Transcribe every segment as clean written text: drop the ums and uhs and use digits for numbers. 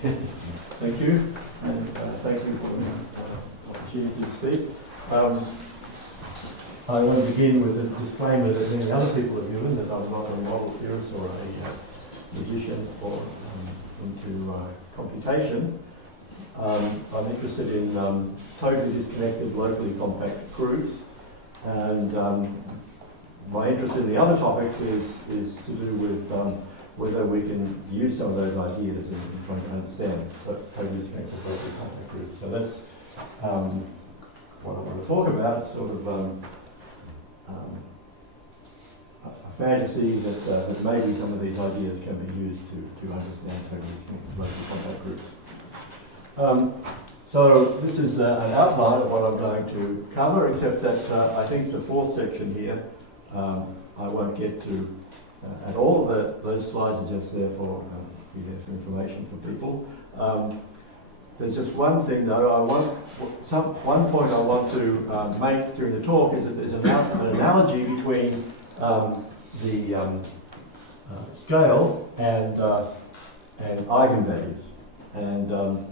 Thank you, and thank you for the opportunity to speak. I want to begin with a disclaimer that many other people have given, that I'm not a model theorist or a logician or into computation. I'm interested in totally disconnected, locally compact groups, and my interest in the other topics is to do with whether we can use some of those ideas in trying to understand totally disconnected, locally compact groups. So that's what I want to talk about. It's sort of a fantasy that maybe some of these ideas can be used to understand totally disconnected, locally compact groups. So this is an outline of what I'm going to cover, except that I think the fourth section here I won't get to at all. Those slides are just there for information for people. There's just one thing though, one point I want to make during the talk is that there's an analogy between the scale and eigenvalues. And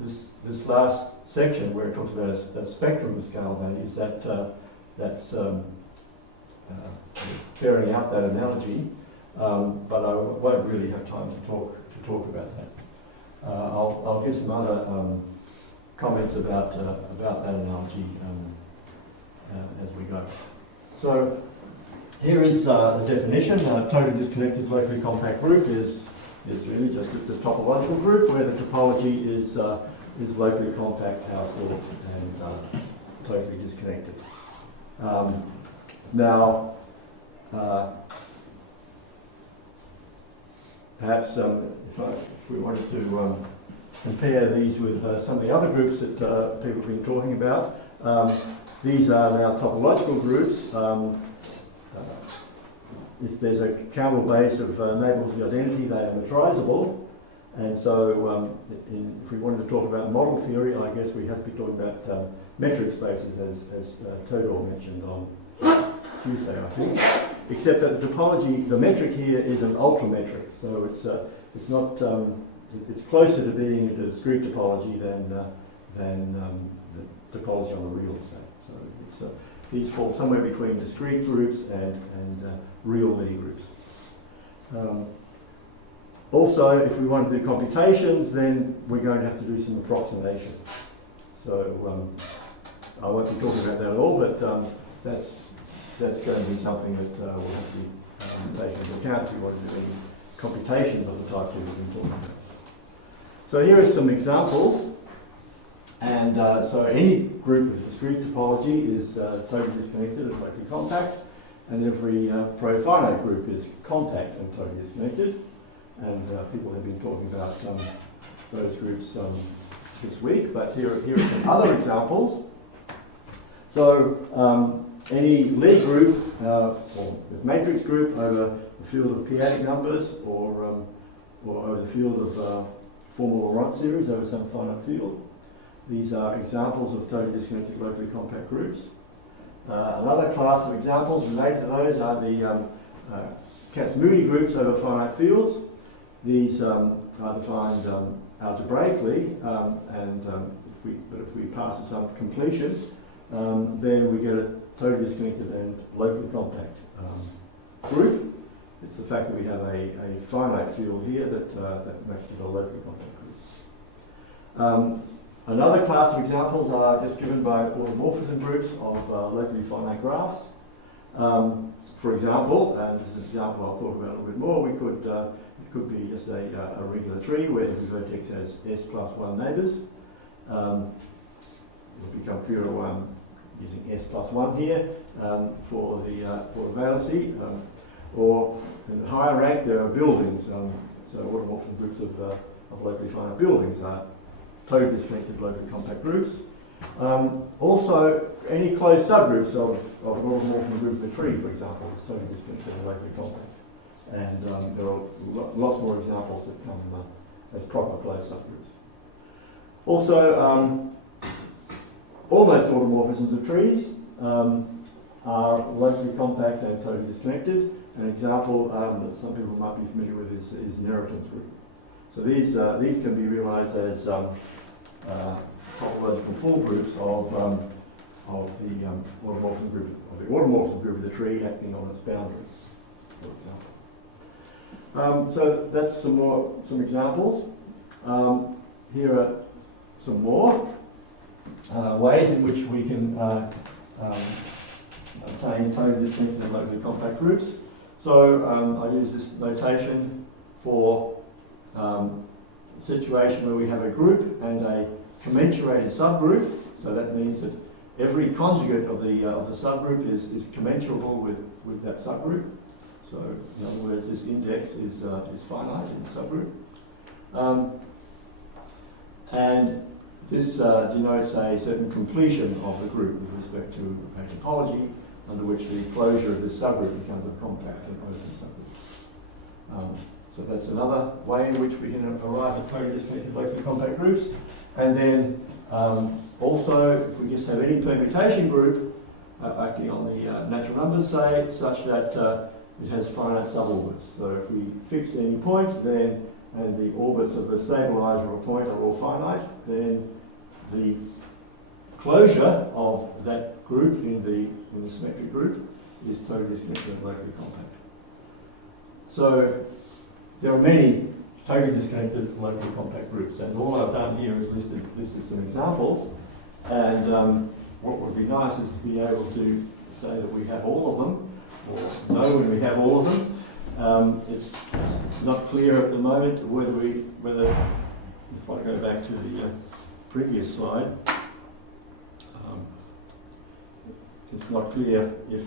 this last section where it talks about a spectrum of scale values, that's bearing out that analogy, but I won't really have time to talk about that. I'll give some other comments about that analogy as we go. So here is the definition. A totally disconnected locally compact group is really just a topological group where the topology is locally compact, Hausdorff, and totally disconnected. Now, perhaps if we wanted to compare these with some of the other groups that people have been talking about, these are now topological groups. If there's a countable base of neighbours of identity, they are metrizable. And so if we wanted to talk about model theory, I guess we have to be talking about metric spaces, as Todor mentioned on Tuesday, I think. Except that the topology, the metric here is an ultrametric, so it's not it's closer to being a discrete topology than the topology on the real set. So these fall somewhere between discrete groups and real Lie groups. Also, if we want to do computations, then we're going to have to do some approximation. So I won't be talking about that at all, but that's going to be something that we'll have to take into account if we want to do any computations of the type we've been talking about. So here are some examples. And so any group of discrete topology is totally disconnected and locally compact, and every pro-finite group is compact and totally disconnected. And people have been talking about those groups this week, but here are some other examples. So any Lie group, or matrix group over the field of p-adic numbers, or over the field of formal Laurent series over some finite field. These are examples of totally disconnected locally compact groups. Another class of examples related to those are the Kac-Moody groups over finite fields. These are defined algebraically, but if we pass to some completion, then we get a totally disconnected and locally compact group. It's the fact that we have a finite field here that makes it a locally compact group. Another class of examples are just given by automorphism groups of locally finite graphs. For example, and this is an example I'll talk about a little bit more, it could be just a regular tree where every vertex has s plus 1 neighbours. It will become clearer why I'm using s plus 1 here for the valency. Or in the higher rank there are buildings, so automorphism groups of locally finite buildings are totally disconnected locally compact groups. Also, any closed subgroups of an automorphism group of a tree, for example, is totally disconnected and locally compact. And there are lots more examples that come as proper closed subgroups. Also, almost automorphisms of trees are locally compact and totally disconnected. An example that some people might be familiar with is Nereton's group. So these can be realised as topological full groups of the automorphism group of the tree acting on its boundary, for example. So that's some examples. Here are some more ways in which we can obtain totally distinct and locally compact groups. So I use this notation for a situation where we have a group and a commensurated subgroup. So that means that every conjugate of the subgroup is commensurable with that subgroup. So in other words, this index is finite in the subgroup. And this denotes a certain completion of the group with respect to a topology under which the closure of this subgroup becomes a compact and open subgroup. So that's another way in which we can arrive at totally disconnected locally compact groups. And then also, if we just have any permutation group acting on the natural numbers, say, such that it has finite suborbits. So if we fix any point, then and the orbits of the stabilizer or point are all finite, then the closure of that group in the symmetric group is totally disconnected and locally compact. So there are many totally disconnected locally compact groups, and all I've done here is listed some examples. And what would be nice is to be able to say that we have all of them, or know when we have all of them. It's not clear at the moment whether if I go back to the previous slide, it's not clear if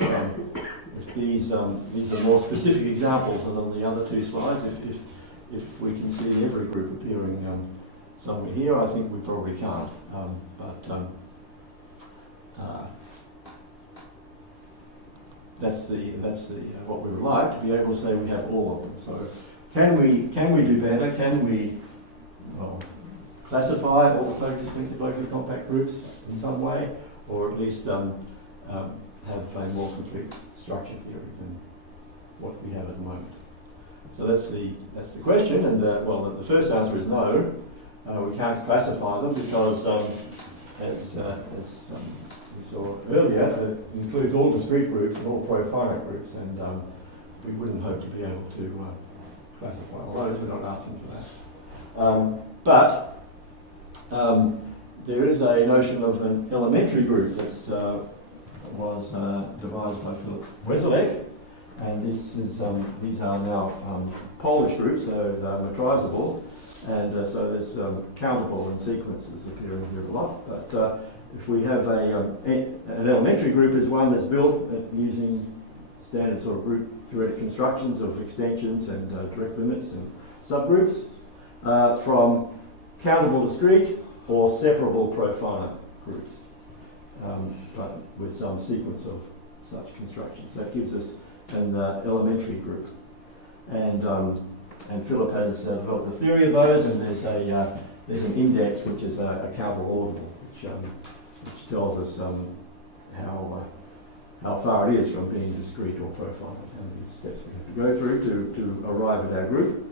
these are more specific examples than on the other two slides. If we can see every group appearing somewhere here, I think we probably can't. That's what we would like, to be able to say we have all of them. So can we do better? Can we classify all the totally disconnected locally compact groups in some way, or at least have a more complete structure theory than what we have at the moment? So that's the question, and the first answer is no. We can't classify them because, as we saw earlier, it includes all discrete groups and all profinite groups, and we wouldn't hope to be able to classify all those. We're not asking for that. There is a notion of an elementary group that was devised by Willis, and these are now Polish groups, so they're metrizable, and so there's countable and sequences appearing here a lot. But if we have an elementary group, is one that's built using standard sort of group theoretic constructions of extensions and direct limits and subgroups from countable discrete or separable profinite groups, but with some sequence of such constructions. That gives us an elementary group. And Philip has developed the theory of those, and there's an index which is a countable ordinal, which tells us how far it is from being discrete or profinite, how many steps we have to go through to arrive at our group.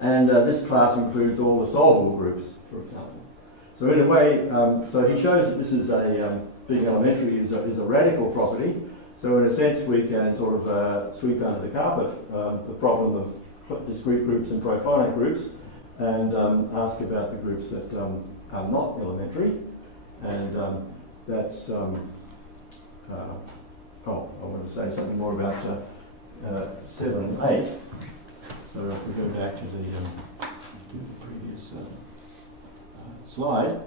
And this class includes all the solvable groups, for example. So in a way, so he shows that this is being elementary is a radical property. So in a sense, we can sort of sweep under the carpet the problem of discrete groups and profinite groups, and ask about the groups that are not elementary. And that's, I want to say something more about 7 and 8. So if we go back to the previous slide.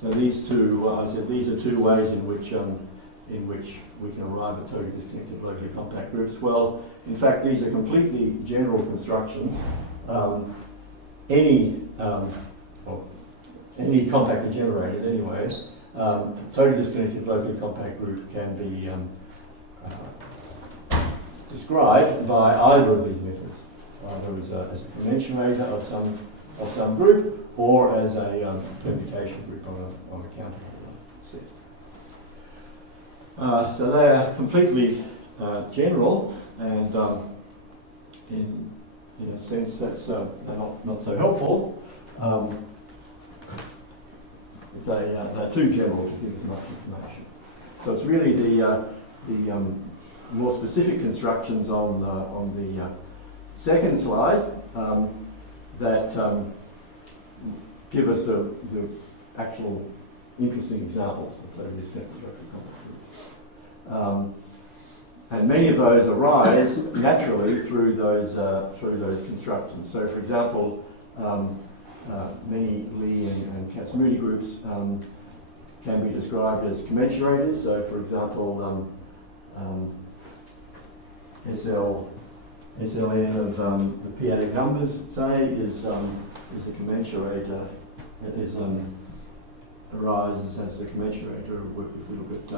So these two, I said these are two ways in which we can arrive at totally disconnected locally compact groups. Well, in fact, these are completely general constructions. Any compactly generated, anyways, totally disconnected locally compact group can be described by either of these methods, either as a commensurator of some group, or as a permutation group on a countable set. So they are completely general, and in a sense that's they're not so helpful. They're too general to give as much information. So it's really the more specific constructions on the second slide that give us the actual interesting examples of these and many of those arise naturally through those constructions. So, for example, many Lie and Kac-Moody groups can be described as commensurators. So, for example, SLN of the p-adic numbers, say, is a commensurator. Arises as a commensurator if we look at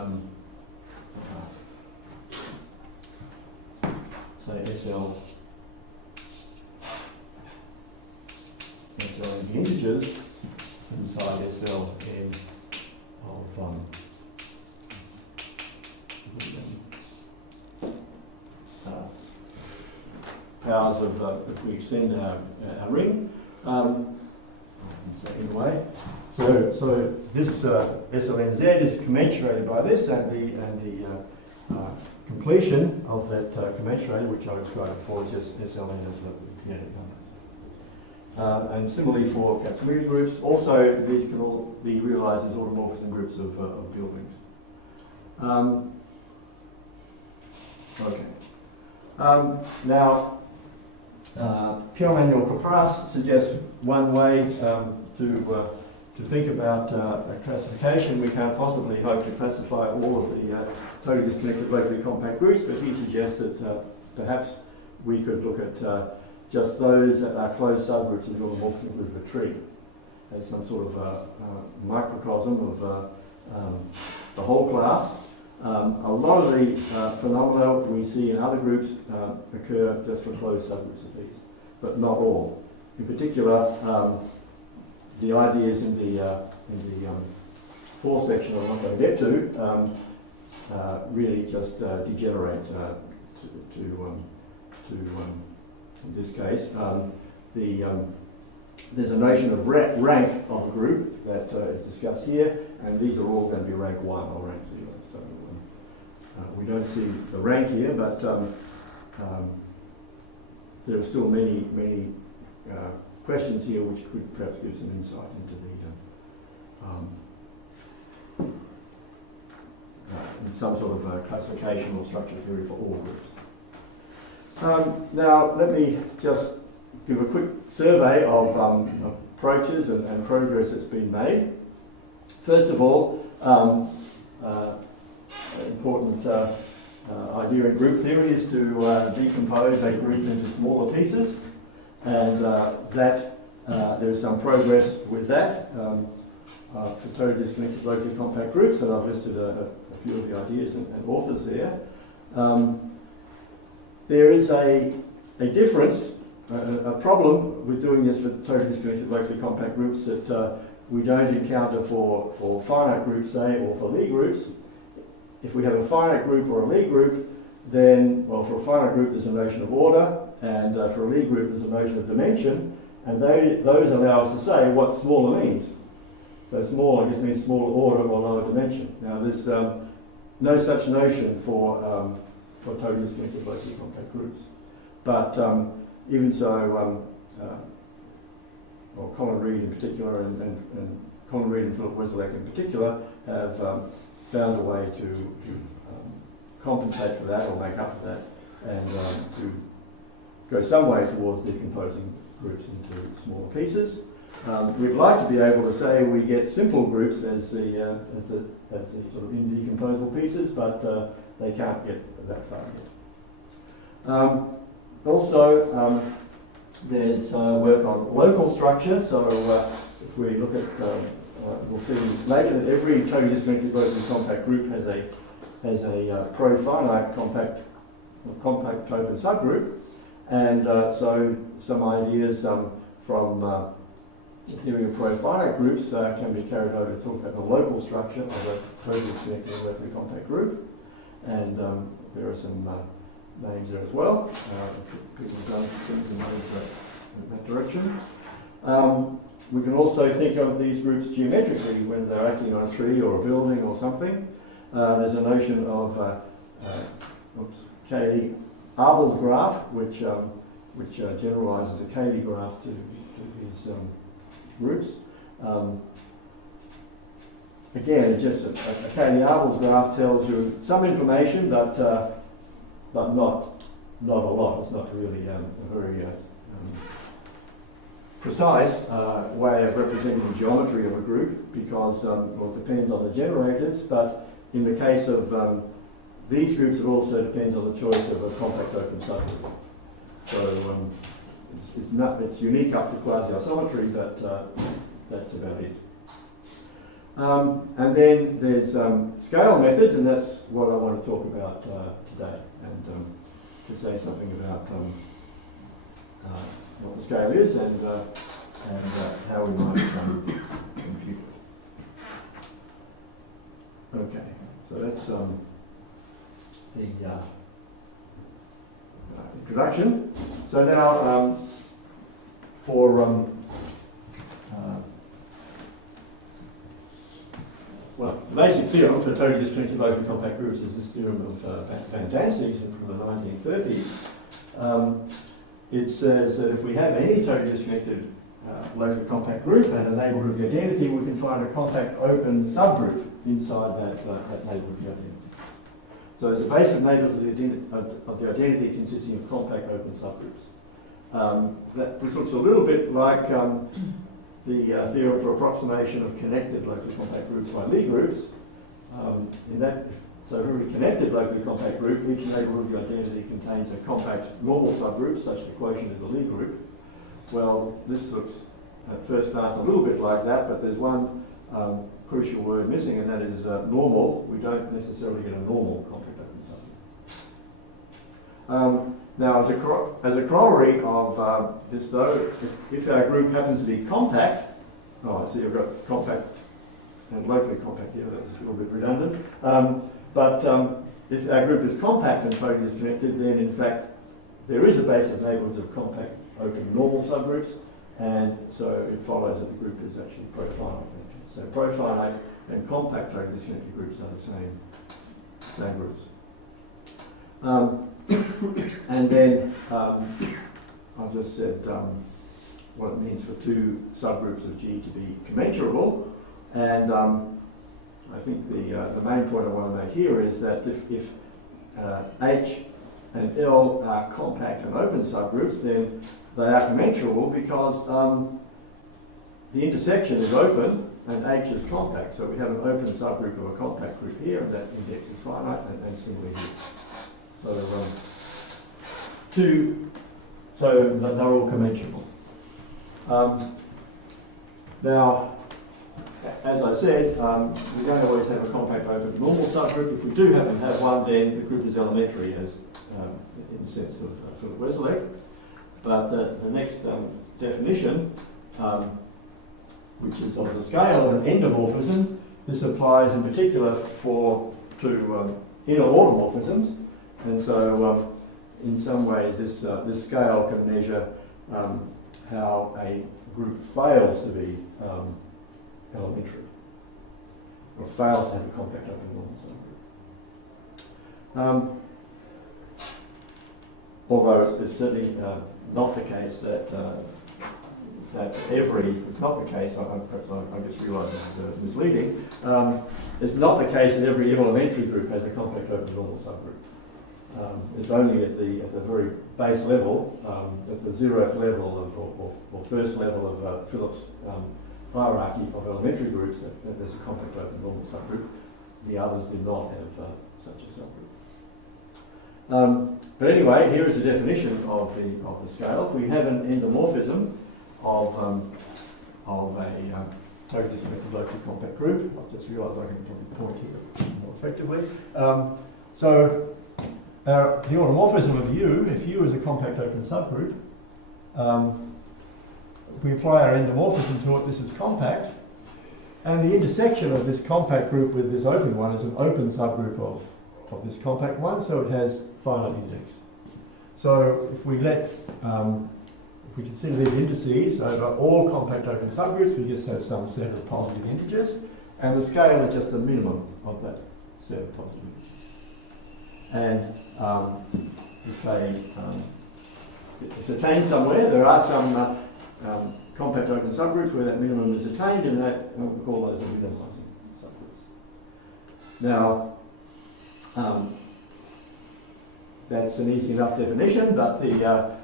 say SLN integers inside SLN of powers of if we extend our ring. Anyway, so this SLNZ is commensurated by this, and the completion of that commensurator, which I described before, is just SLN of the p-adic number. And similarly for Kac-Moody groups, also these can all be realised as automorphism groups of buildings. Okay. Now, Pierre-Emmanuel suggests one way to think about a classification. We can't possibly hope to classify all of the totally disconnected locally compact groups, but he suggests that perhaps we could look at just those that are closed subgroups of the automorphism group of a tree as some sort of microcosm of the whole class. A lot of the phenomena we see in other groups occur just for closed subgroups of these, but not all. In particular, the ideas in the fourth section I'm not going to get to really just degenerate to in this case. There's a notion of rank of a group that is discussed here, and these are all going to be rank 1 or rank 0. So we don't see the rank here, but there are still many questions here which could perhaps give some insight into some sort of classification or structure theory for all groups. Now, let me just give a quick survey of approaches and progress that's been made. First of all, important idea in group theory is to decompose a group into smaller pieces, and there is some progress with that for totally disconnected locally compact groups, and I've listed a few of the ideas and authors there. There is a difference, a problem with doing this for totally disconnected locally compact groups that we don't encounter for finite groups, say, or for Lie groups. If we have a finite group or a Lie group, then, well, for a finite group there's a notion of order, and for a Lie group there's a notion of dimension, and those allow us to say what smaller means. So smaller just means smaller order or lower dimension. Now there's no such notion for totally disconnected locally compact groups. But even so, Colin Reid in particular and Colin Reid and Philip Wesselak in particular have found a way to compensate for that or make up for that, and to go some way towards decomposing groups into smaller pieces. We'd like to be able to say we get simple groups as the sort of indecomposable pieces, but they can't get that far yet. Also, there's work on local structure. So if we look at, we'll see later that every totally disconnected locally compact group has a pro-finite compact open subgroup, and so some ideas from the theory of pro-finite groups can be carried over to talk about the local structure of a totally disconnected locally compact group, and there are some names there as well. People have done things in that direction. We can also think of these groups geometrically when they're acting on a tree or a building or something. There's a notion of Cayley-Abel's graph, which generalizes a Cayley graph to these groups. Again, it's just a Cayley-Abel's graph tells you some information, but not a lot. It's not really a very precise way of representing the geometry of a group because well, it depends on the generators, but in the case of these groups, it also depends on the choice of a compact open subgroup. So it's unique up to quasi-isometry, but that's about it. And then there's scale methods, and that's what I want to talk about today, and to say something about what the scale is and how we might compute it. Okay, so that's the introduction. So now for well, the basic theorem for totally disconnected local compact groups is this theorem of Van Danzig's from the 1930s. It says that if we have any totally disconnected local compact group and a neighbourhood of the identity, we can find a compact open subgroup inside that neighbourhood of the identity. So it's a base of neighbours of the identity consisting of compact open subgroups. This looks a little bit like the theorem for approximation of connected locally compact groups by Lie groups. So every connected locally compact group, each neighbourhood of the identity contains a compact normal subgroup, such the quotient is a Lie group. Well, this looks at first glance a little bit like that, but there's one crucial word missing, and that is normal. We don't necessarily get a normal compact open subgroup. Now, as a corollary of this, though, if our group happens to be compact, I see I've got compact and locally compact here, that's a little bit redundant. But if our group is compact and totally disconnected, then in fact there is a base of neighbourhoods of compact open normal subgroups, and so it follows that the group is actually profinite. So profinite and compact totally disconnected groups are the same groups. And then I've just said what it means for two subgroups of G to be commensurable, and I think the main point I want to make here is that if H and L are compact and open subgroups, then they are commensurable because the intersection is open and H is compact. So we have an open subgroup of a compact group here, and that index is finite, and similarly here. So they're all commensurable. Now, as I said, we don't always have a compact open normal subgroup. If we do happen to have one, then the group is elementary, as in the sense of Philip Westlake. But the next definition, which is of the scale of an endomorphism, this applies in particular to inner automorphisms. And so, in some ways, this scale can measure how a group fails to be elementary, or fails to have a compact open normal subgroup. Although it's certainly not the case that it's not the case, I just realise this is misleading, it's not the case that every elementary group has a compact open normal subgroup. It's only at the very base level, at the 0th level or first level of Philip's hierarchy of elementary groups that there's a compact open normal subgroup. The others do not have such a subgroup. But anyway, here is the definition of the scale. We have an endomorphism of a totally disconnected locally compact group. I've just realised I can probably point here more effectively. So the automorphism of U, if U is a compact open subgroup, we apply our endomorphism to it. This is compact, and the intersection of this compact group with this open one is an open subgroup of this compact one, so it has finite index. So if we let, if we consider these indices over all compact open subgroups, we just have some set of positive integers, and the scale is just the minimum of that set of positive integers. And if it's attained somewhere, there are some compact open subgroups where that minimum is attained, and that we call those the minimizing subgroups. Now, that's an easy enough definition, but the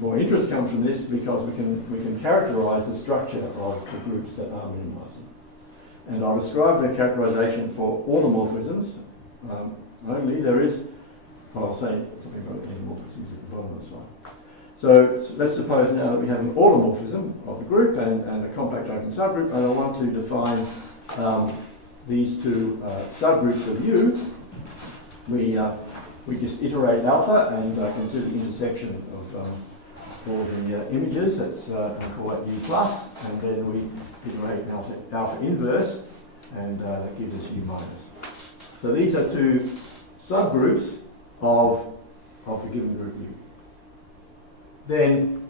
more interest comes from this because we can characterise the structure of the groups that are minimizing. And I'll describe the characterisation for automorphisms only. There is, well, I'll say something about endomorphisms at the bottom of the slide. So let's suppose now that we have an automorphism of the group and a compact open subgroup, and I want to define these two subgroups of U. We just iterate alpha and consider the intersection of all the images. That's call that U plus, and then we iterate alpha inverse, and that gives us U minus. So these are two subgroups of the given group U. Then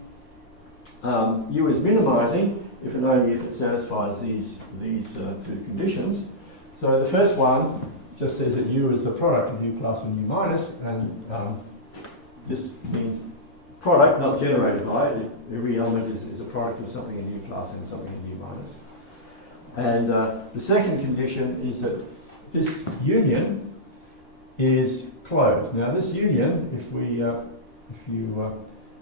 U is minimizing if and only if it satisfies these two conditions. So the first one just says that U is the product of U plus and U minus, and this means product, not generated by it. Every element is a product of something in U plus and something in U minus. And the second condition is that this union is closed. Now this union, if you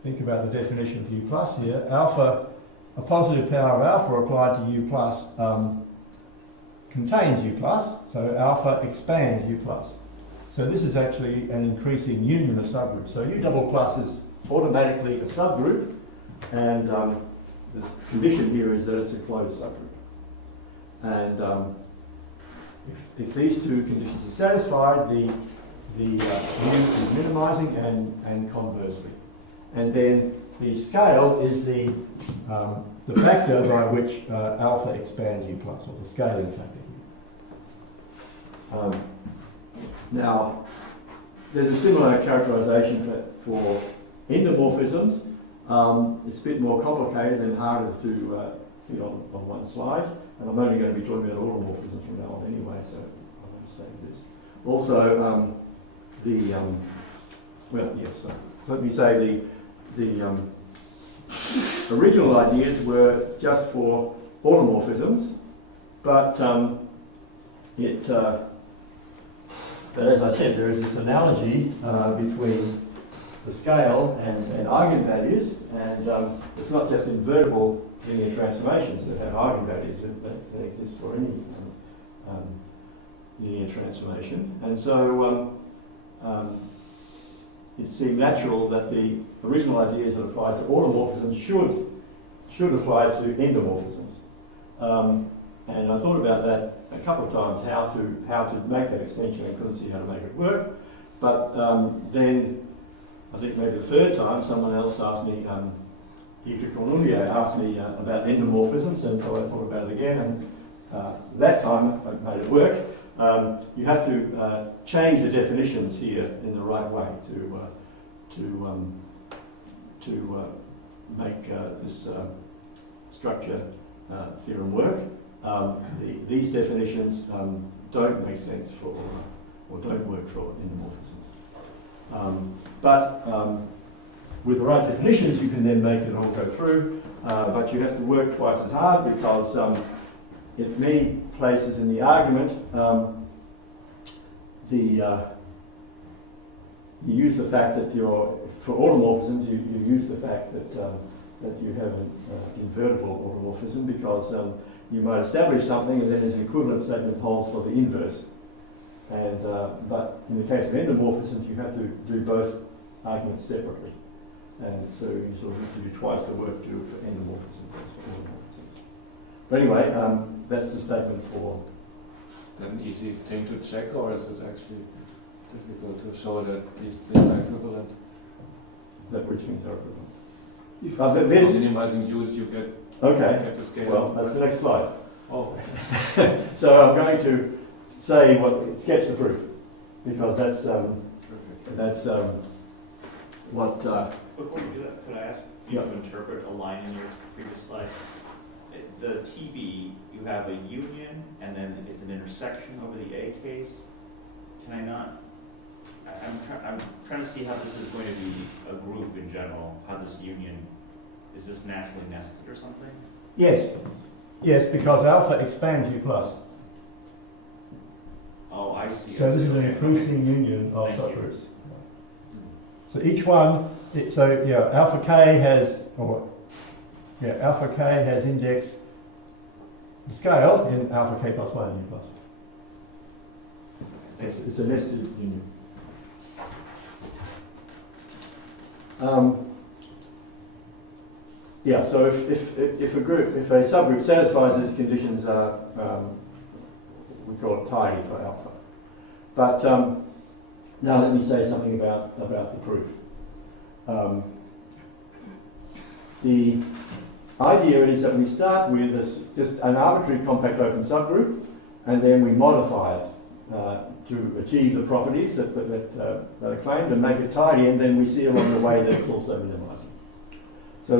think about the definition of U plus here, alpha, a positive power of alpha applied to U plus contains U plus, so alpha expands U plus. So this is actually an increasing union of subgroups. So U double plus is automatically a subgroup, and this condition here is that it's a closed subgroup. And if these two conditions are satisfied, the U is minimizing and conversely. And then the scale is the factor by which alpha expands U plus, or the scaling factor here. Now, there's a similar characterization for endomorphisms. It's a bit more complicated and harder to fit on one slide, and I'm only going to be talking about automorphisms from now on anyway, so I'm going to say this. Also, let me say the original ideas were just for automorphisms, but as I said, there is this analogy between the scale and eigenvalues, and it's not just invertible linear transformations that have eigenvalues that exist for any linear transformation. And so it seemed natural that the original ideas that applied to automorphisms should apply to endomorphisms. And I thought about that a couple of times, how to make that extension. I couldn't see how to make it work. But then, I think maybe the third time, someone else asked me, asked me about endomorphisms, and so I thought about it again, and that time I made it work. You have to change the definitions here in the right way to make this structure theorem work. These definitions don't make sense for, or don't work for endomorphisms. But with the right definitions, you can then make it all go through, but you have to work twice as hard because in many places in the argument, you use the fact that for automorphisms, you use the fact that you have an invertible automorphism because you might establish something and then there's an equivalent statement that holds for the inverse. And but in the case of endomorphisms, you have to do both arguments separately. And so you sort of have to do twice the work to do it for endomorphisms as for automorphisms. But anyway, that's the statement for. An easy thing to check, or is it actually difficult to show that these things are equivalent? That which things are equivalent? If minimizing U, you get the scale. Well, that's the next slide. Oh. So I'm going to say sketch the proof, because that's what, Before you do that, could I ask you to interpret a line in your previous slide? The TB, you have a union, and then it's an intersection over the A case. Can I not? I'm trying to see how this is going to be a group in general. How this union is this naturally nested or something? yes, yes, because alpha expands U plus. Oh, I see. So this is an Okay, increasing okay. union of Thank you. subgroups. So each one, so yeah, alpha k has, alpha k has index the scale in alpha k plus 1 and U plus. Thank you. It's a nested union. Yeah, so if a subgroup satisfies these conditions, we call it tidy for alpha. But now let me say something about the proof. The idea is that we start with just an arbitrary compact open subgroup, and then we modify it to achieve the properties that are claimed and make it tidy, and then we see along the way that it's also minimizing. So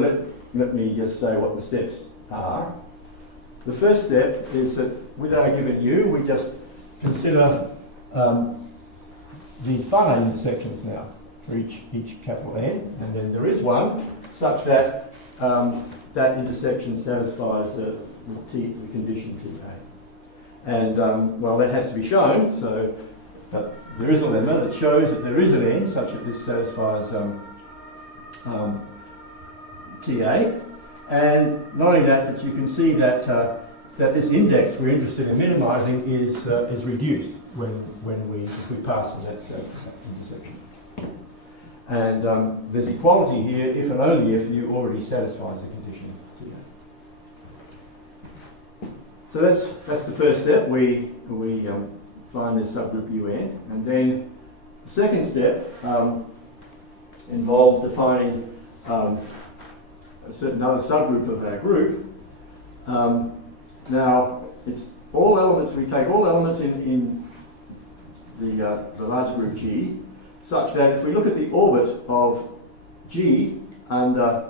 let me just say what the steps are. The first step is that with our given U, we just consider these finite intersections now for each capital N, and then there is one such that that intersection satisfies the condition TA. And well, that has to be shown, so but there is a lemma that shows that there is an N such that this satisfies TA. And not only that, but you can see that that this index we're interested in minimizing is reduced if we pass in that intersection. And there's equality here if and only if U already satisfies the condition TA. So that's the first step. We find this subgroup UN, and then the second step involves defining a certain other subgroup of our group. Now it's all elements. We take all elements in the larger group G, such that if we look at the orbit of G under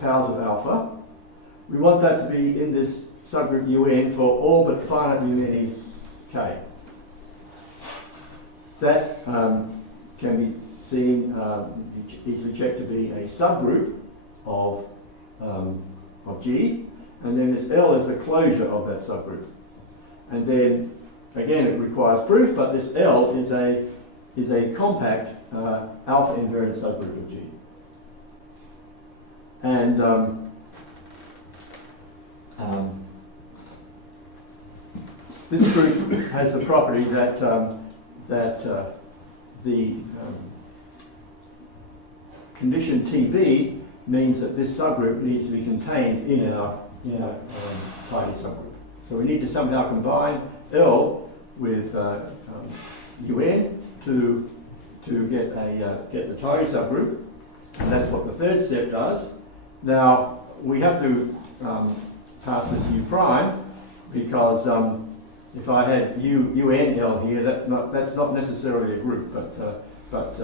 powers of alpha, we want that to be in this subgroup UN for all but finitely many k. That can be seen easily checked to be a subgroup of G, and then this L is the closure of that subgroup. And then again, it requires proof, but this L is a compact alpha invariant subgroup of G. And this group has the property that the condition TB means that this subgroup needs to be contained in our tidy subgroup. So we need to somehow combine L with UN to get the tidy subgroup, and that's what the third step does. Now we have to pass this U prime because if I had UN L here, that's not necessarily a group, but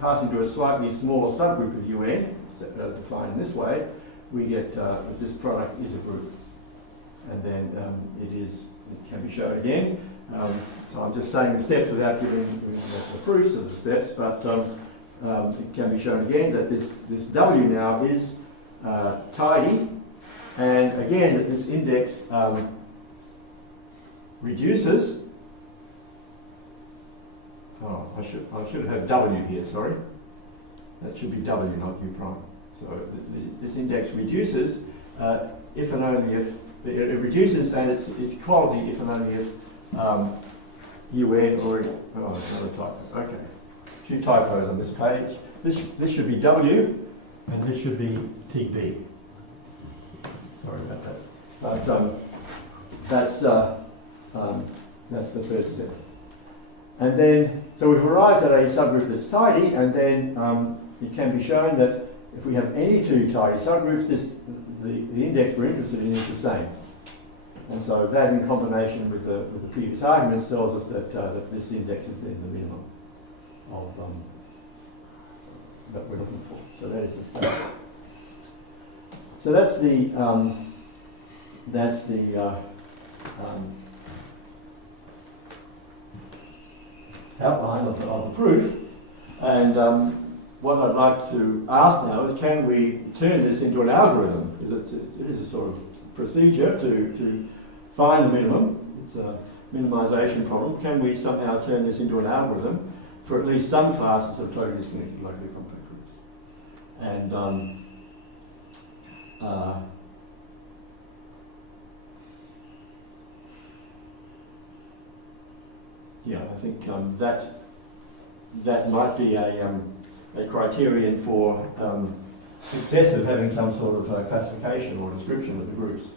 passing to a slightly smaller subgroup of UN, defined in this way, we get that this product is a group, and then it can be shown again. So I'm just saying the steps without giving the proofs of the steps, but it can be shown again that this W now is tidy, and again that this index reduces. Oh, I should have had W here, sorry. That should be W, not U prime. So this index reduces if and only if, it reduces and it's equality if and only if UN or, oh, another typo, okay. Two typos on this page. This should be W and this should be TB. Sorry about that. But that's the third step. And then, so we've arrived at a subgroup that's tidy, and then it can be shown that if we have any two tidy subgroups, the index we're interested in is the same. And so that in combination with the previous arguments tells us that this index is then the minimum. that we're looking for. So that is the scale. So that's the outline of the proof. And what I'd like to ask now is, can we turn this into an algorithm? Because it is a sort of procedure to find the minimum. It's a minimization problem. Can we somehow turn this into an algorithm for at least some classes of totally disconnected locally compact groups? And yeah, I think that might be a criterion for success of having some sort of classification or description of the groups.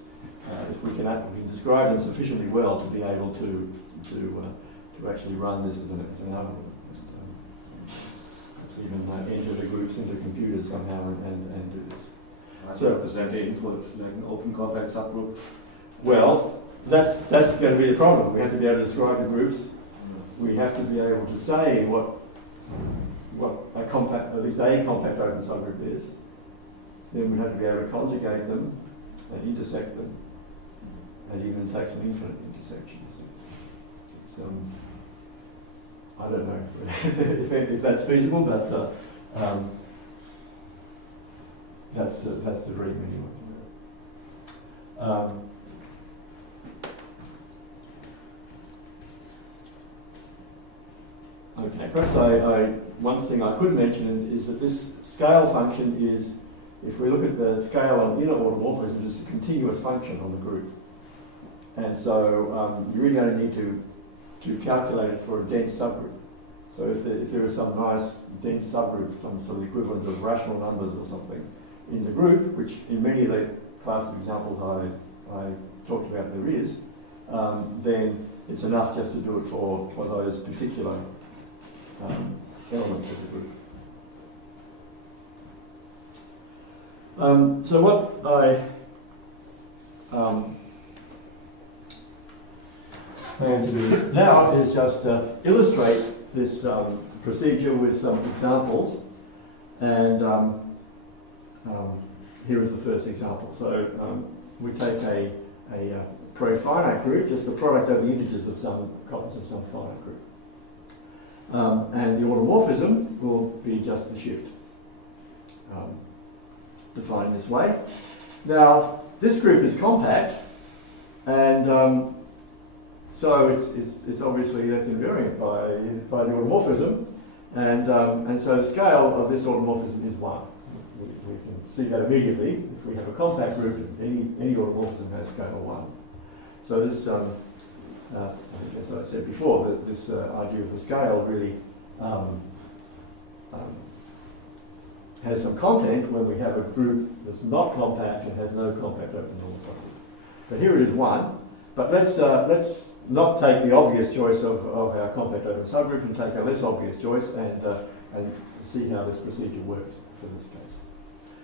If we can describe them sufficiently well to be able to actually run this as an algorithm. Perhaps even enter the groups into computers somehow and do this. So represent the input like an open compact subgroup. Well, that's going to be the problem. We have to be able to describe the groups. We have to be able to say what a compact, at least a compact open subgroup is. Then we have to be able to conjugate them and intersect them, and even take some infinite intersections. It's I don't know if that's feasible, but that's the dream anyway. Okay, perhaps one thing I could mention is that this scale function is, if we look at the scale of inner automorphism, it's a continuous function on the group. And so you really only need to calculate it for a dense subgroup. So if there is some nice dense subgroup, some sort of equivalent of rational numbers or something in the group, which in many of the class of examples I talked about there is, then it's enough just to do it for those particular elements of the group. So what I plan to do now is just illustrate this procedure with some examples, and here is the first example. So we take a pro-finite group, just the product over the integers of some copies of some finite group. And the automorphism will be just the shift, defined this way. Now, this group is compact, and so it's obviously left invariant by the automorphism, and so the scale of this automorphism is 1. We can see that immediately. If we have a compact group, any automorphism has scale 1. So this I think, as I said before, that this idea of the scale really has some content when we have a group that's not compact and has no compact open normal subgroup. So here it is 1, but let's not take the obvious choice of our compact open subgroup and take a less obvious choice and see how this procedure works for this case.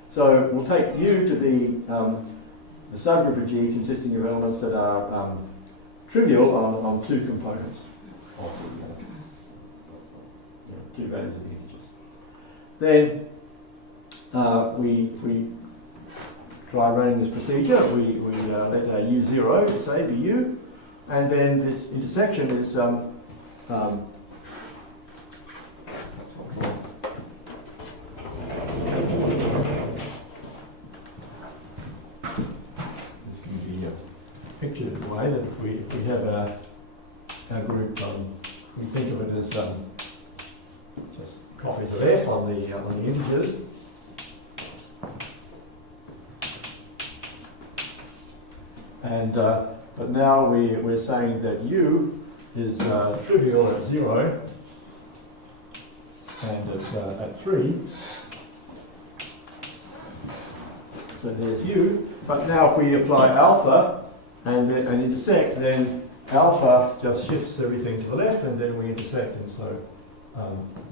So we'll take U to be the subgroup of G consisting of elements that are trivial on two components of the two values of the integers. Then we try running this procedure. We let U0, say, be U, and then this intersection is this can be pictured in a way that if we have our group, we think of it as just copies of F on the integers. And but now we're saying that U is trivial at 0 and at 3. So there's U. But now if we apply alpha and intersect, then alpha just shifts everything to the left, and then we intersect, and so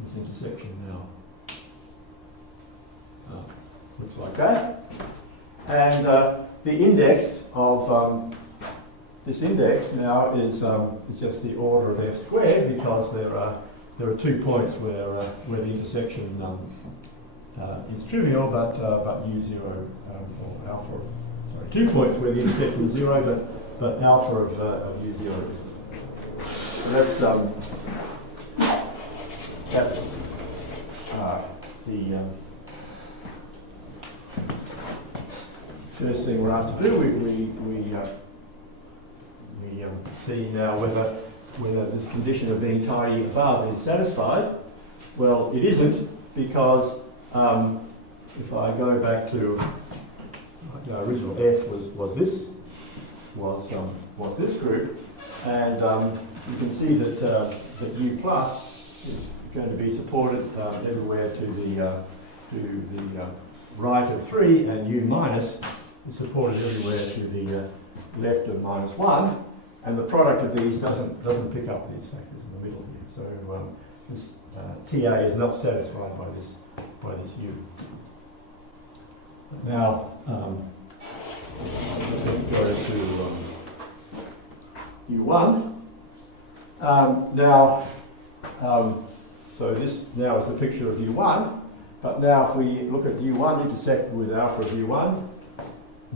this intersection now looks like that. And the index of this index now is just the order of f squared, because there are there are 2 points where the intersection is trivial, but u0 or alpha. Sorry, 2 points where the intersection is 0, but alpha of u0 is 0. So that's the first thing we're asked to do. We see now whether this condition of being tidy above is satisfied. Well, it isn't, because if I go back to the original F was this group, and you can see that U plus is going to be supported everywhere to the right of 3, and U minus is supported everywhere to the left of -1, and the product of these doesn't pick up these factors in the middle here. So this TA is not satisfied by this U. Now let's go to U1. So this now is the picture of U1, but now if we look at U1 intersect with alpha of U1,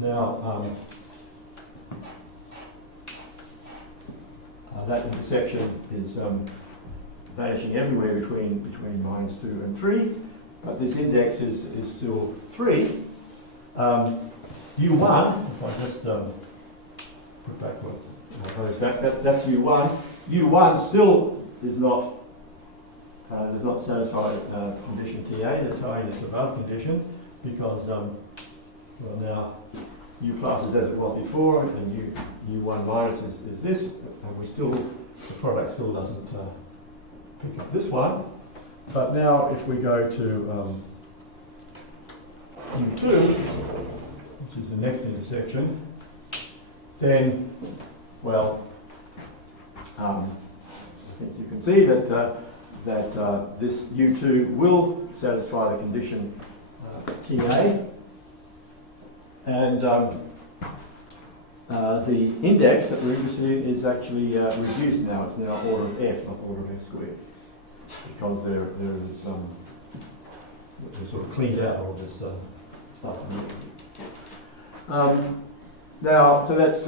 now that intersection is vanishing everywhere between -2 and 3, but this index is still 3. U1, if I just put back that's U1. U1 still does not satisfy condition TA, the tidiness above condition, because well, now U plus is as it was before, and U1 minus is this, and the product still doesn't pick up this one. But now if we go to U2, which is the next intersection, then, well, I think you can see that this U2 will satisfy the condition TA, and the index that we're interested in is actually reduced now. It's now order of F, not order of F squared, because there is sort of cleaned out all this stuff. Now, so that's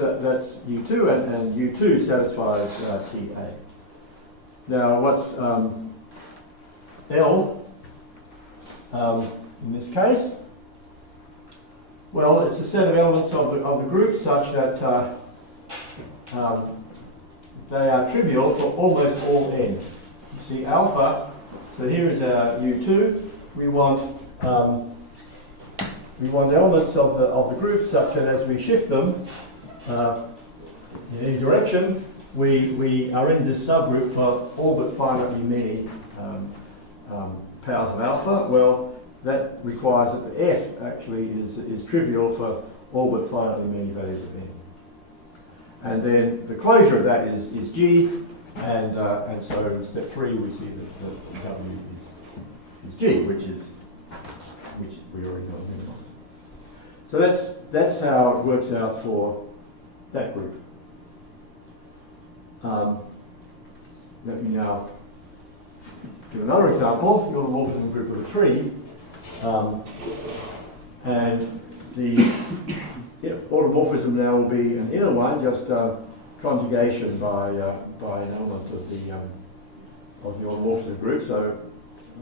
U2, and U2 satisfies TA. Now, what's L in this case? Well, it's a set of elements of the group such that they are trivial for almost all n. You see alpha. So here is our U2. We want elements of the group such that as we shift them in any direction, we are in this subgroup for all but finitely many powers of alpha. Well, that requires that the F actually is trivial for all but finitely many values of n. And then the closure of that is G, and so in step 3 we see that the W is G, which we already know. So that's how it works out for that group. Let me now give another example. You're the morphism group of a tree, and the automorphism now will be an inner one, just conjugation by an element of the automorphism group. So,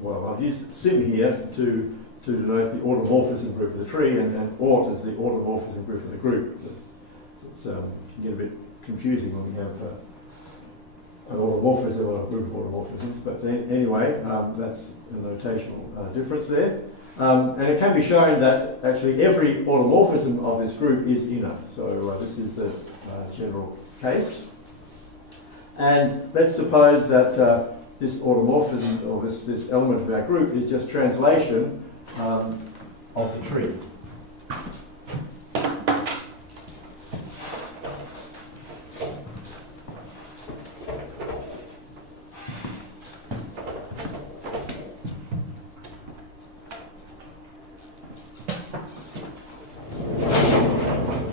well, I've used sim here to denote the automorphism group of the tree, and aut is the automorphism group of the group. It can get a bit confusing when we have an automorphism or a group of automorphisms, but anyway, that's a notational difference there. And it can be shown that actually every automorphism of this group is inner. So this is the general case. And let's suppose that this automorphism, or this element of our group, is just translation of the tree.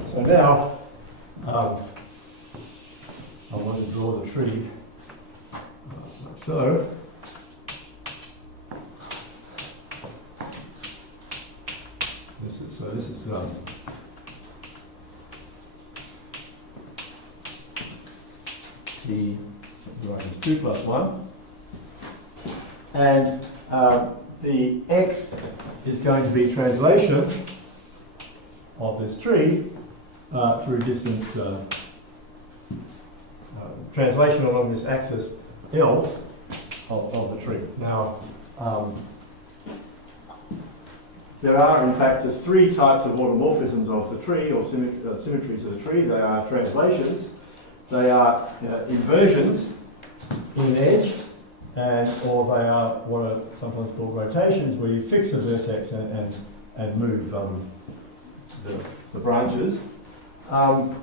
So now I want to draw the tree like so. this is t, right, is 2 plus 1. And the x is going to be translation of this tree through distance, translation along this axis L of the tree. Now, there are in fact just 3 types of automorphisms of the tree, or symmetries of the tree. They are translations, they are inversions in edge, or they are what are sometimes called rotations, where you fix a vertex and move the branches. I'll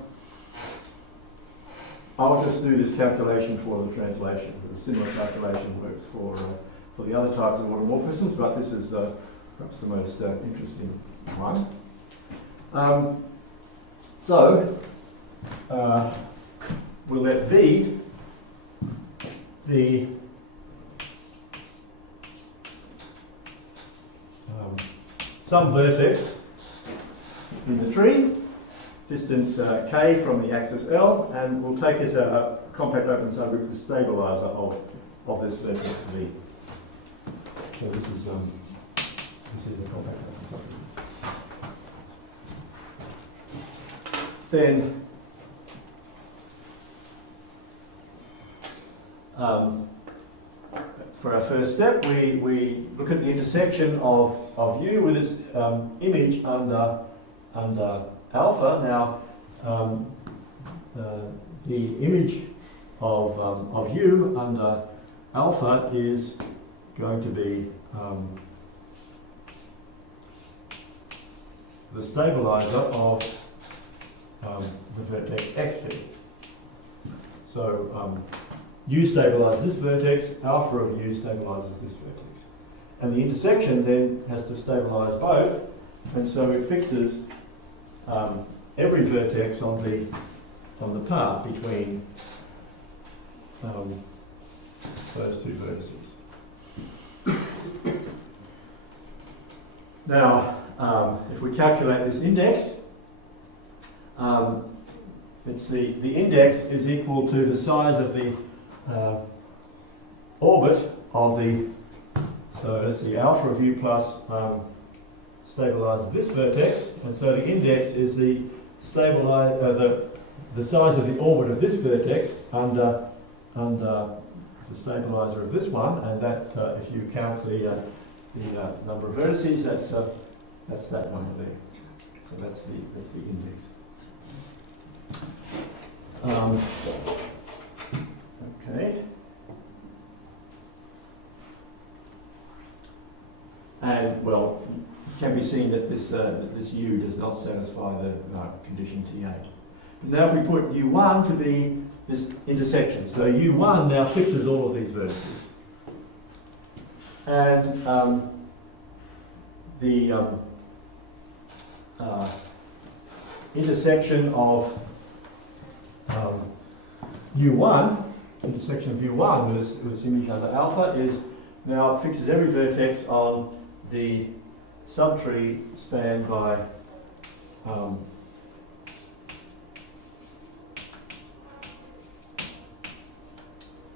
just do this calculation for the translation. A similar calculation works for the other types of automorphisms, but this is perhaps the most interesting one. We'll let V be some vertex in the tree, distance k from the axis L, and we'll take it a compact open subgroup, the stabilizer of this vertex V. So this is a compact open subgroup. Then for our first step, we look at the intersection of U with its image under alpha. Now, the image of U under alpha is going to be the stabilizer of the vertex xp. So U stabilizes this vertex, alpha of U stabilizes this vertex. And the intersection then has to stabilize both, and so it fixes every vertex on the path between those 2 vertices. Now, if we calculate this index, the index is equal to the size of the orbit of the, so let's see, alpha of U plus stabilizes this vertex, and so the index is the size of the orbit of this vertex under the stabilizer of this one, and that if you count the number of vertices, that's that one there. So that's the index. Okay. And well, it can be seen that this U does not satisfy the condition TA. Now if we put U1 to be this intersection, so U1 now fixes all of these vertices. And the intersection of U1, intersection of U1 with its image under alpha is now fixes every vertex on the subtree spanned by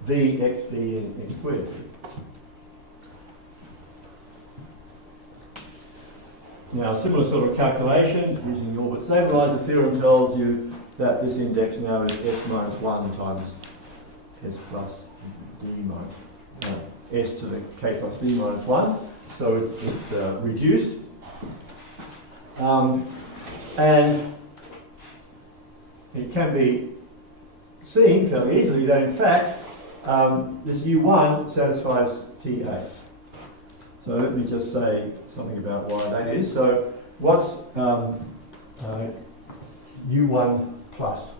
V, X, V, and X squared. Now, a similar sort of calculation using the orbit stabilizer theorem tells you that this index now is S minus 1 times S plus D minus S to the K plus D minus 1. So it's reduced. And it can be seen fairly easily that in fact this U1 satisfies TA. So let me just say something about why that is. So what's U1 plus?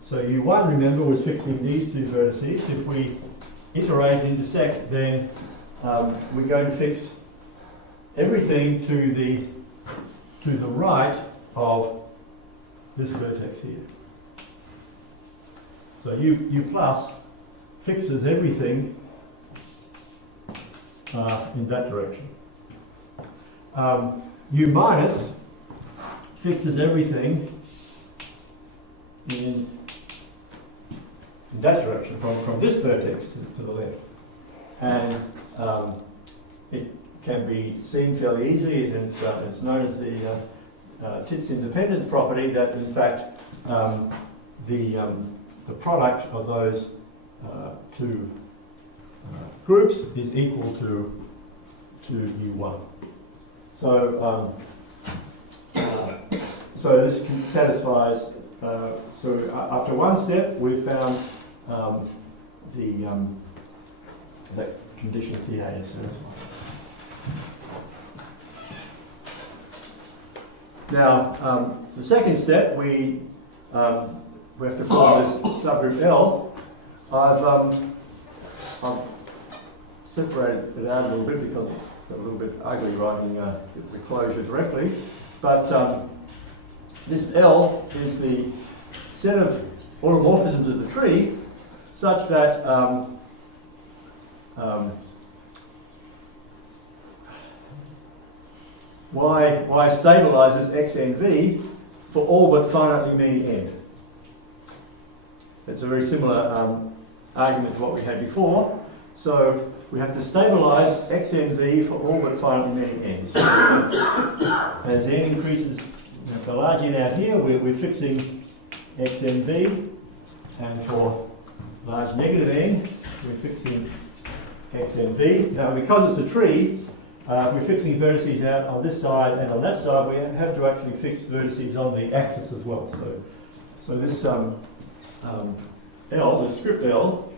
So U1, remember, was fixing these 2 vertices. If we iterate, intersect, then we're going to fix everything to the right of this vertex here. So U plus fixes everything in that direction. U minus fixes everything in that direction, from this vertex to the left. And it can be seen fairly easily, and it's known as the Tits independence property, that in fact the product of those two groups is equal to U1. So so this satisfies. So after one step, we've found that condition TA is satisfied. Now, the second step, we have to form this subgroup L. I've separated it out a little bit because it's a little bit ugly writing the closure directly, but this L is the set of automorphisms of the tree such that Y stabilizes XNV for all but finitely many n. It's a very similar argument to what we had before. So we have to stabilize XNV for all but finitely many n's. As n increases, the large n out here, we're fixing XNV, and for large negative n, we're fixing XNV. Now, because it's a tree, we're fixing vertices out on this side and on that side. We have to actually fix vertices on the axis as well. So this L, the script L,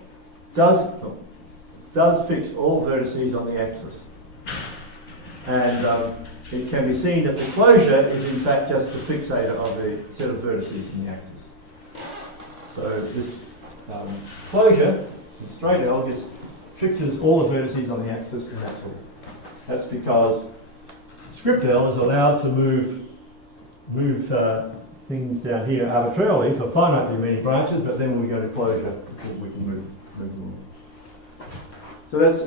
does fix all vertices on the axis. And it can be seen that the closure is in fact just the fixator of the set of vertices in the axis. So this closure, the straight L, just fixes all the vertices on the axis, and that's all. That's because script L is allowed to move things down here arbitrarily for finitely many branches, but then when we go to closure, we can move them. So that's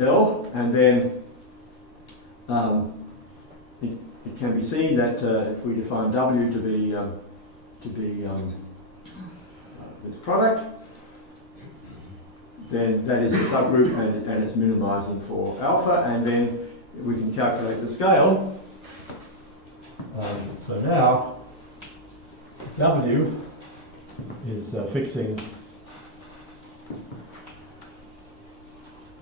L, and then it can be seen that if we define W to be this product, then that is a subgroup, and it's minimizing for alpha, and then we can calculate the scale. So now W is fixing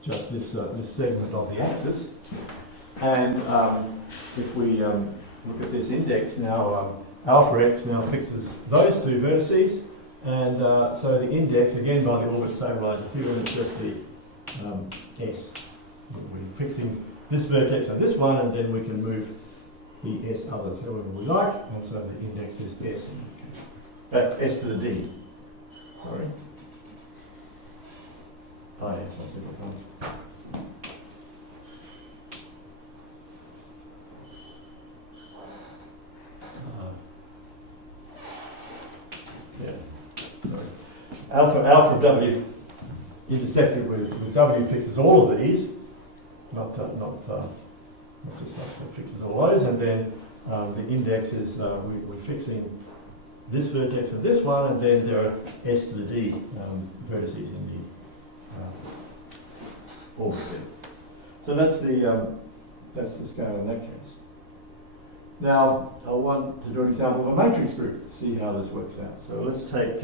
just this segment of the axis, and if we look at this index now, alpha x now fixes those two vertices. And so the index, again by the orbit stabilizer field, is just the S. We're fixing this vertex on this one, and then we can move the S others however we like, and so the index is S. S to the D. Sorry. Oh yes, I see what comes. Alpha of W intersected with W fixes all of these, not just that fixes all those, and then the index is we're fixing this vertex of this one, and then there are S to the D vertices in the orbit there. So that's the scale in that case. Now I want to do an example of a matrix group to see how this works out. So let's take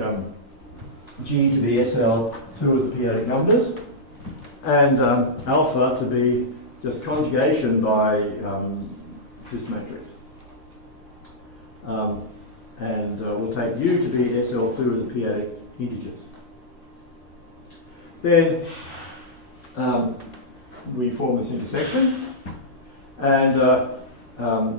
G to be SL, two of the p-adic numbers, and alpha to be just conjugation by this matrix. And we'll take U to be SL2 of the p-adic integers. Then we form this intersection, and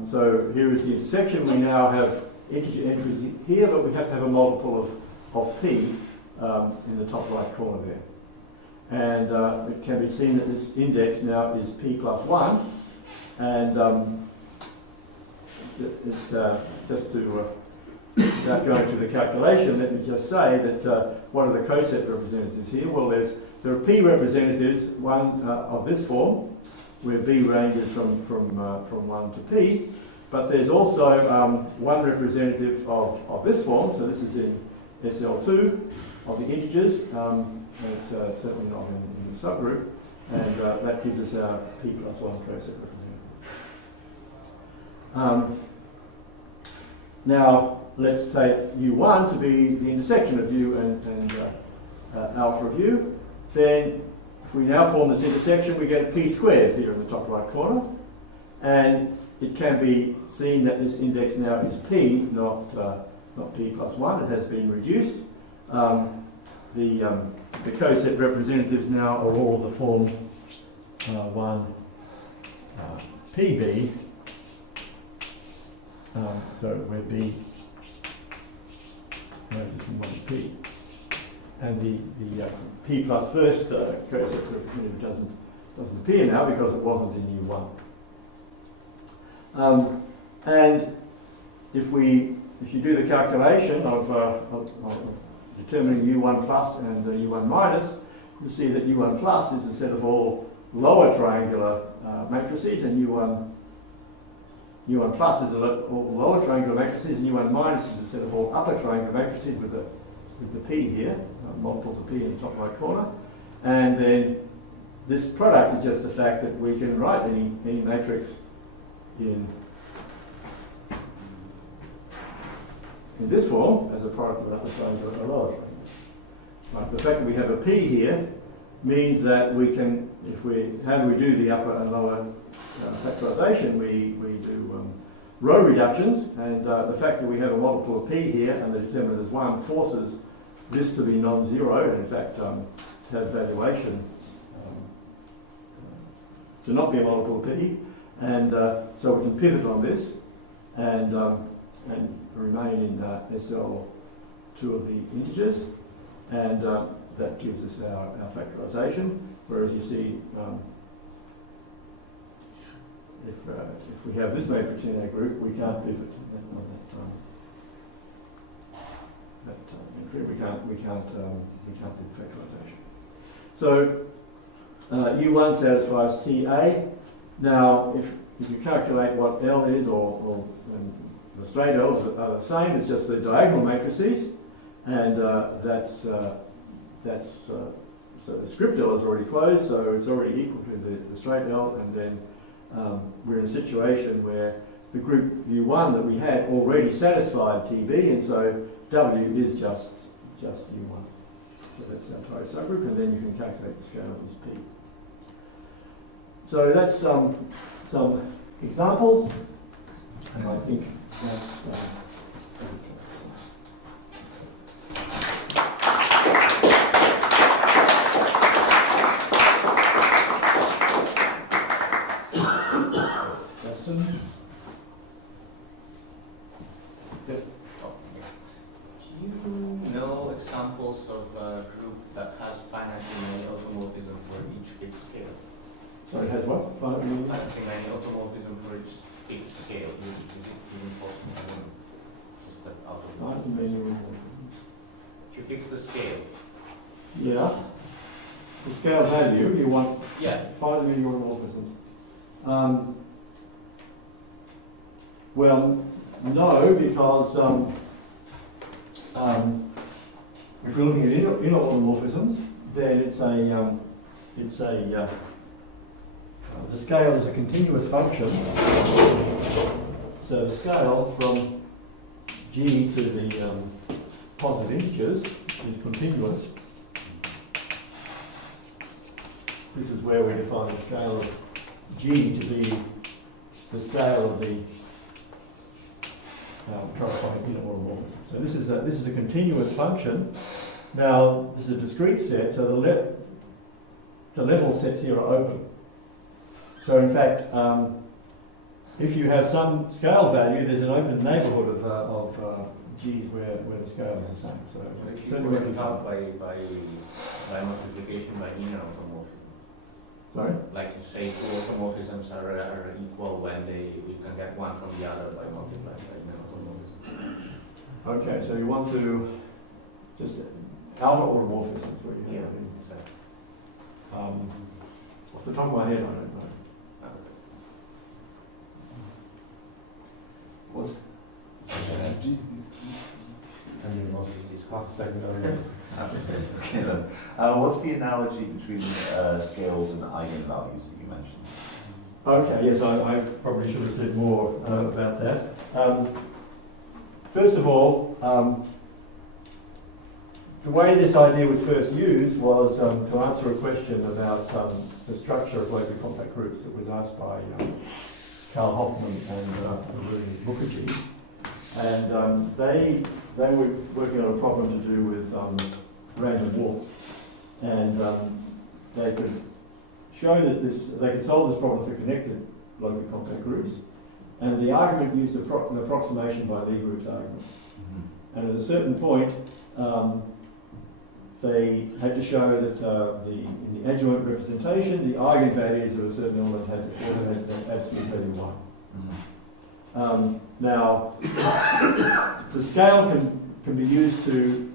so here is the intersection. We now have integer entries here, but we have to have a multiple of p in the top right corner there. And it can be seen that this index now is p plus 1, and just to without going through the calculation, let me just say that what are the coset representatives here? Well, there are p representatives, one of this form, where b ranges from 1 to p, But there's also one representative of this form, so this is in SL2 of the integers, and it's certainly not in the subgroup, and that gives us our p plus 1 coset representative. Now, let's take U1 to be the intersection of U and alpha of U. Then, if we now form this intersection, we get p squared here in the top right corner. And it can be seen that this index now is p, not p plus 1. It has been reduced. The coset representatives now are all the form 1 pb. So where b merges in 1p. And the p plus first coset representative doesn't appear now because it wasn't in U1. And if you do the calculation of determining U1 plus and U1 minus, you see that U1 plus is a set of all lower triangular matrices, and U1 plus is all lower triangular matrices, and U1 minus is a set of all upper triangular matrices with the p here, multiples of p in the top right corner. And then this product is just the fact that we can write any matrix in this form as a product of an upper triangle and a lower triangle. Right. The fact that we have a p here means that we can, how do we do the upper and lower factorization? We do row reductions, and the fact that we have a multiple of p here and the determinant is 1 forces this to be non-zero, and in fact to have valuation to not be a multiple of p. And so we can pivot on this and remain in SL2 of the integers, and that gives us our factorization. Whereas you see, if we have this matrix in our group, we can't pivot that entry. We can't do factorization. So U1 satisfies TA. Now, if you calculate what L is, or the straight L's are the same, it's just the diagonal matrices, and so the script L is already closed, so it's already equal to the straight L, and then we're in a situation where the group U1 that we had already satisfied TB, and so W is just U1. So that's our entire subgroup, and then you can calculate the scale of this P. So that's some examples, and I think that's questions? Yes? Do you know examples of a group that has finitely many automorphism for each fixed scale? Sorry, has what? Finitely many automorphism for each fixed scale. Is it even possible? Just that out of if you fix the scale. Yeah. The scale value, you want finitely many automorphisms. Well, no, because if we're looking at inner automorphisms, then the scale is a continuous function. So the scale from G to the positive integers is continuous. This is where we define the scale of G to be the scale of the corresponding inner automorphism. So this is a continuous function. Now this is a discrete set, so the level sets here are open. So in fact, if you have some scale value, there's an open neighbourhood of G's where the scale is the same. So if you work it out by multiplication by inner automorphism. Sorry? Like to say two automorphisms are equal when you can get one from the other by multiplying by inner automorphism. Okay, so you want to just outer automorphisms where you have exactly. Off the top of my head, I don't know. half a second ago. Okay then. What's the analogy between scales and eigenvalues that you mentioned? Okay, yes, I probably should have said more about that. First of all, the way this idea was first used was to answer a question about the structure of locally compact groups that was asked by Karl Hoffman and William Mukherjee. And they were working on a problem to do with random walks. And they could show that they could solve this problem for connected locally compact groups. And the argument used an approximation by Lie group's argument. Mm-hmm. And at a certain point, they had to show that in the adjoint representation, the eigenvalues of a certain element had to absolute value 1. Mm-hmm. Now, the scale can be used to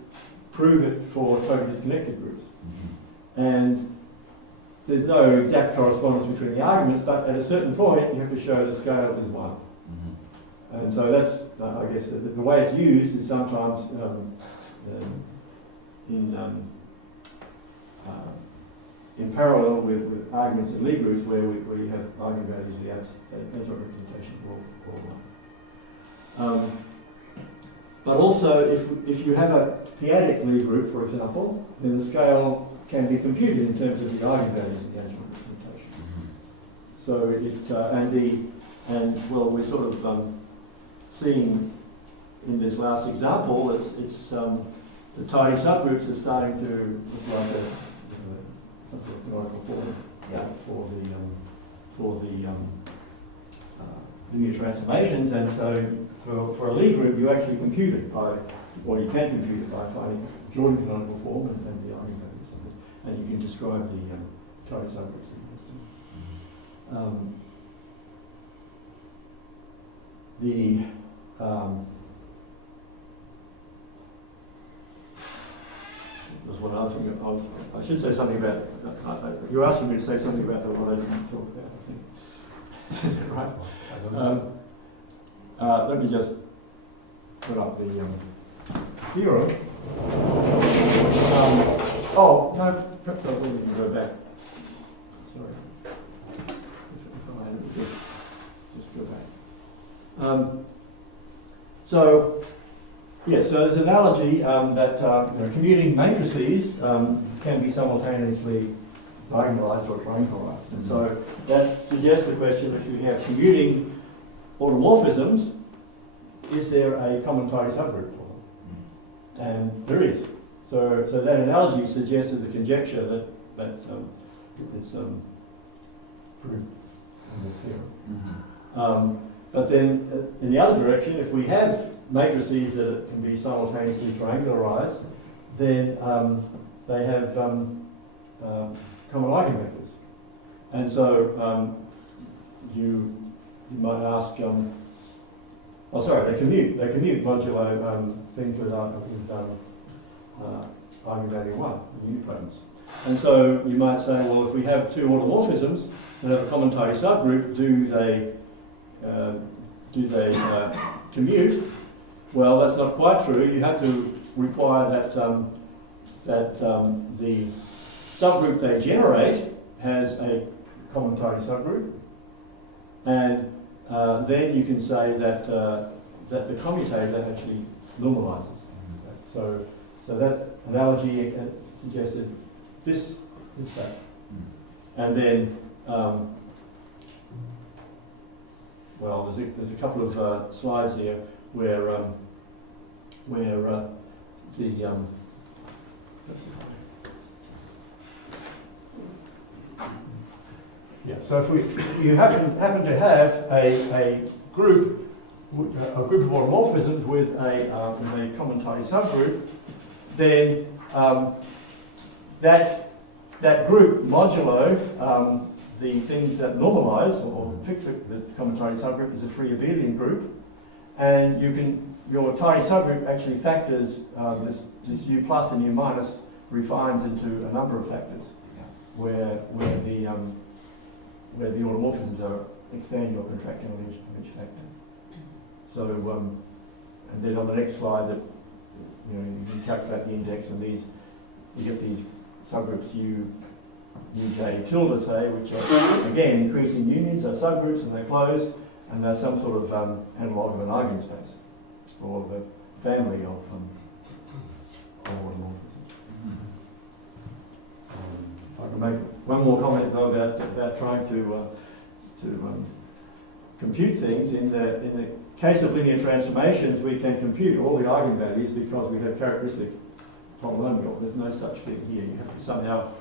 prove it for totally disconnected groups. Mm-hmm. And there's no exact correspondence between the arguments, but at a certain point, you have to show the scale is 1. Mm-hmm. And so that's, I guess, the way it's used is sometimes in parallel with arguments in Lie groups where you have eigenvalues of the adjoint representation of all 1. But also, if you have a p-adic Lie group, for example, then the scale can be computed in terms of the eigenvalues of the adjoint representation. Mm-hmm. So we're sort of seeing in this last example, it's the tidy subgroups are starting to look like something canonical form for the linear transformations, and so for a Lie group, you actually compute it you can compute it by finding Jordan canonical form and the eigenvalues of it, and you can describe the tidy subgroups. There's one other thing I should say something about. You're asking me to say something about what I didn't talk about, I think. Is that right? Let me just put up the theorem. Oh, no, perhaps I will go back. Sorry. Just go back. So there's an analogy that commuting matrices can be simultaneously diagonalized or triangularized. And so that suggests the question, if you have commuting automorphisms, is there a common tidy subgroup for them? And there is. So that analogy suggested the conjecture that it's proved in this theorem. Mm-hmm. But then, in the other direction, if we have matrices that can be simultaneously triangularized, then they have common eigenvectors. And so you might ask, they commute modulo things with eigenvalue 1, the uniprotons. And so you might say, well, if we have two automorphisms that have a common tidy subgroup, do they commute? Well, that's not quite true. You have to require that the subgroup they generate has a common tidy subgroup, and then you can say that the commutator actually normalizes. So that analogy suggested this fact, and then. Well, there's a couple of slides here where so if you happen to have a group of automorphisms with a common tidy subgroup, then that group modulo the things that normalize or fix the common tidy subgroup is a free abelian group, and your tidy subgroup actually factors this u plus and u minus refines into a number of factors where the automorphisms are expanding or contracting on each factor. So and then on the next slide, that you can calculate the index, and these you get these subgroups UJ tilde, say, which are again increasing unions, are subgroups, and they're closed, and they're some sort of analog of an eigenspace or of a family of holomorphisms. If I can make one more comment though about trying to compute things. In the case of linear transformations, we can compute all the eigenvalues because we have characteristic polynomial. There's no such thing here. You have to somehow,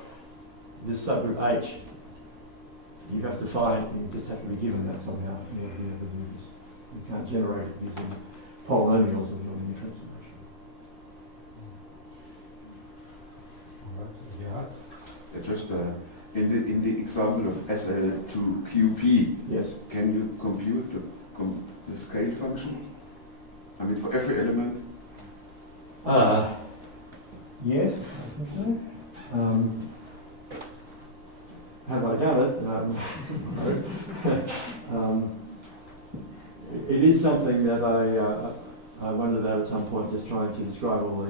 this subgroup H, you have to find, you just have to be given that somehow. You can't generate it using polynomials of linear transformation. Just in the example of SL to QP, Yes. can you compute the scale function? I mean, for every element? Yes, I think so. Have I done it? It is something that I wondered at some point, just trying to describe all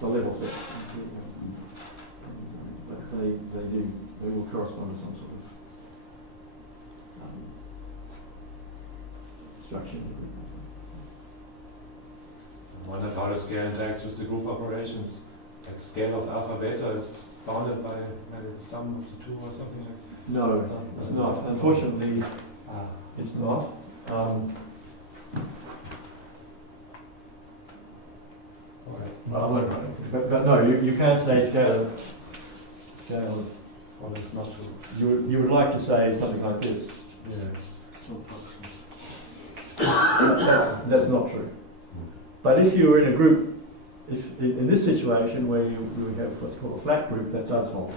the level sets. But they will correspond to some sort of structure. I wondered how the scale interacts with the group operations. Like scale of alpha beta is bounded by the sum of the two or something like that? No, it's not. Unfortunately, it's not. But no, you can't say scale. Well, that's not true. You would like to say something like this. Yeah. That's not true. But if you were in a group, if in this situation where you have what's called a flat group, that does hold.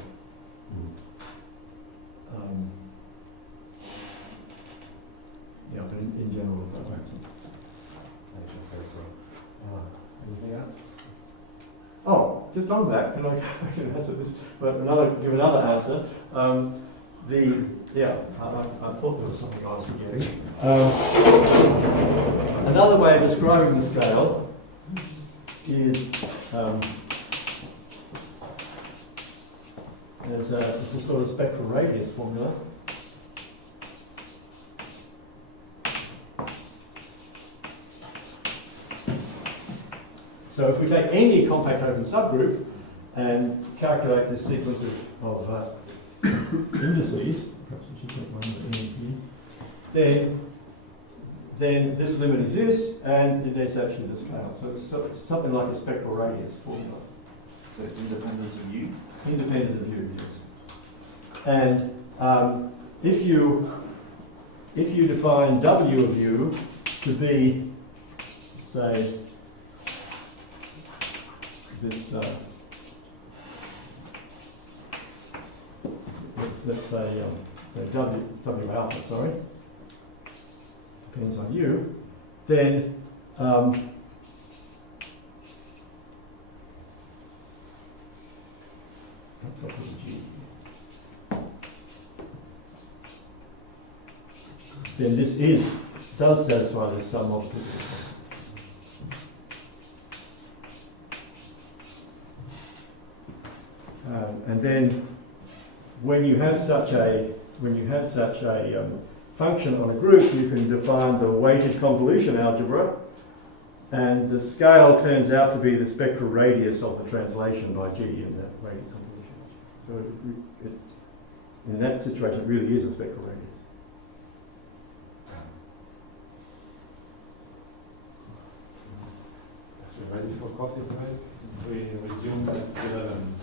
Yeah, but in general, it does. I can say so. Anything else? Oh, just on that, can I can answer this? But give another answer. I thought there was something I was forgetting. Another way of describing the scale is there's a sort of spectral radius formula. So if we take any compact open subgroup and calculate this sequence of indices, perhaps we should take one of the indices, then this limit exists, and it is actually the scale. So it's something like a spectral radius formula. So it's independent of U? Independent of U, yes. And if you define W of U to be, say, this, let's say W alpha, sorry, depends on U, then then this does satisfy this sum of and then when you have such a function on a group, you can define the weighted convolution algebra, and the scale turns out to be the spectral radius of the translation by G in that weighted convolution. So in that situation, it really is a spectral radius. We're ready for coffee break. We resume at 11.